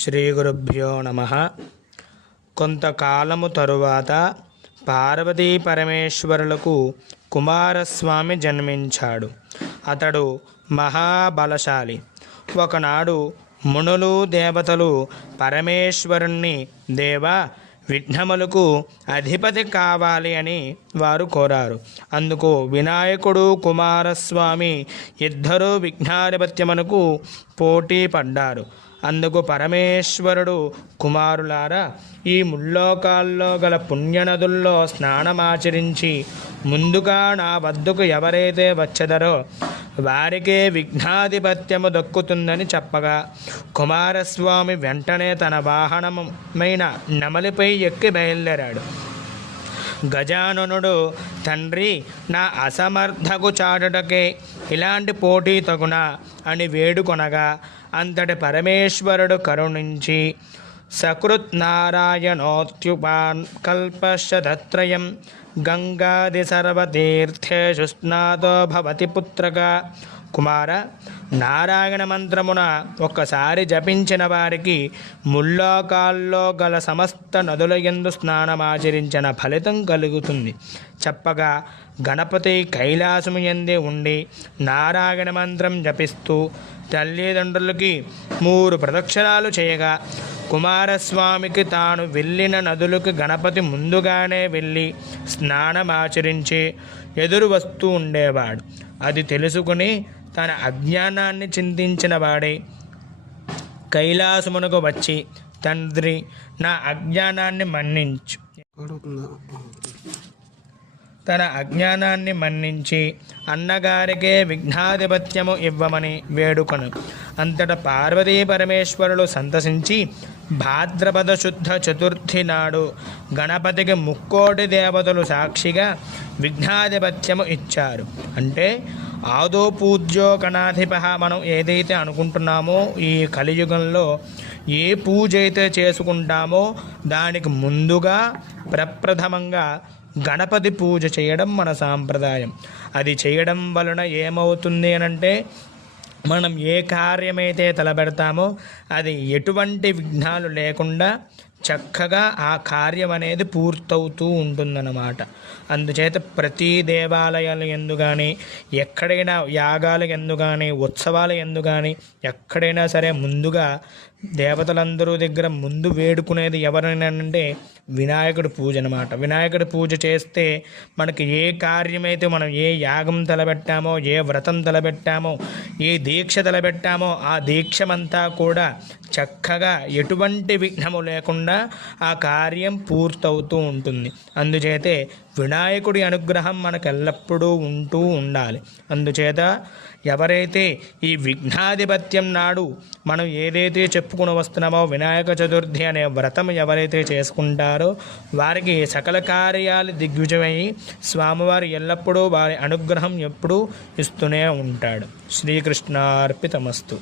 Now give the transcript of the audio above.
శ్రీ గురుభ్యో నమః. కొంతకాలము తరువాత పార్వతీ పరమేశ్వరులకు కుమారస్వామి జన్మించాడు. అతడు మహాబలశాలి. ఒకనాడు మునులు దేవతలు పరమేశ్వరుణ్ణి, దేవా, విఘ్నములకు అధిపతి కావాలి అని వారు కోరారు. అందుకు వినాయకుడు, కుమారస్వామి ఇద్దరూ విఘ్నాధిపత్యమునకు పోటీ పడ్డారు. అందుకు పరమేశ్వరుడు, కుమారులారా, ఈ ముల్లోకాల్లో గల పుణ్యనదుల్లో స్నానమాచరించి ముందుగా నా వద్దకు ఎవరైతే వచ్చెదరో వారికే విఘ్నాధిపత్యము దక్కుతుందని చెప్పగా, కుమారస్వామి వెంటనే తన వాహనమైన నెమలిపై ఎక్కి బయలుదేరాడు. గజాననుడు, తండ్రి, నా అసమర్థకు చాటుటకే ఇలాంటి పోటీ తగునా అని వేడుకొనగా, అంతటి పరమేశ్వరుడు కరుణించి సకృత్ నారాయణోత్యుపాన్ కల్పశతత్రయం గంగాది సర్వతీర్థేషు స్నాతో భవతి పుత్రగా. కుమార, నారాయణ మంత్రమున ఒక్కసారి జపించిన వారికి ముల్లోకాల్లో గల సమస్త నదుల యందు స్నానమాచరించిన ఫలితం కలుగుతుంది చెప్పగా, గణపతి కైలాసము యందే ఉండి నారాయణ మంత్రం జపిస్తూ తల్లిదండ్రులకి 3 ప్రదక్షిణాలు చేయగా, కుమారస్వామికి తాను వెళ్ళిన నదులకు గణపతి ముందుగానే వెళ్ళి స్నానమాచరించి ఎదురు వస్తూ ఉండేవాడు. అది తెలుసుకుని తన అజ్ఞానాన్ని చింతించిన వాడే కైలాసమునకు వచ్చి, తండ్రి, నా అజ్ఞానాన్ని మన్నించు అన్నగారికే విఘ్నాధిపత్యము ఇవ్వమని వేడుకను. అంతటా పార్వతీ పరమేశ్వరులు సంతసించి భాద్రపద శుద్ధ చతుర్థి నాడు గణపతికి 3,000,000 దేవతలు సాక్షిగా విఘ్నాధిపత్యము ఇచ్చారు. అంటే ఆదో పూజ్యో గణాధిప. మనం ఏదైతే అనుకుంటున్నామో ఈ కలియుగంలో ఏ పూజ అయితే చేసుకుంటామో దానికి ముందుగా ప్రప్రథమంగా గణపతి పూజ చేయడం మన సాంప్రదాయం. అది చేయడం వలన ఏమవుతుంది అనంటే, మనం ఏ కార్యమైతే తలపెడతామో అది ఎటువంటి విఘ్నాలు లేకుండా చక్కగా ఆ కార్యం అనేది పూర్తవుతూ ఉంటుందన్నమాట. అందుచేత ప్రతి దేవాలయాల యందు కానీ, ఎక్కడైనా యాగాల యందు కానీ, ఉత్సవాల యందు కానీ, ఎక్కడైనా సరే ముందుగా దేవతలందరూ దగ్గర ముందు వేడుకునేది ఎవరైనానంటే వినాయకుడి పూజ అనమాట. వినాయకుడి పూజ చేస్తే మనకి ఏ కార్యమైతే మనం ఏ యాగం తలపెట్టామో, ఏ వ్రతం తలపెట్టామో, ఏ దీక్ష తలపెట్టామో ఆ దీక్షమంతా కూడా చక్కగా ఎటువంటి విఘ్నము లేకుండా ఆ కార్యం పూర్తవుతూ ఉంటుంది. అందుచేతే వినాయకుడి అనుగ్రహం మనకు ఎల్లప్పుడూ ఉంటూ ఉండాలి. అందుచేత ఎవరైతే ఈ విఘ్నాధిపత్యం నాడు మనం ఏదైతే చెప్పుకుని వస్తున్నామో వినాయక చతుర్థి అనే వ్రతం ఎవరైతే చేసుకుంటారో వారికి సకల కార్యాలు దిగ్విజయమై స్వామివారు ఎల్లప్పుడూ వారి అనుగ్రహం ఎప్పుడూ ఇస్తూనే ఉంటాడు. శ్రీకృష్ణార్పితమస్తు.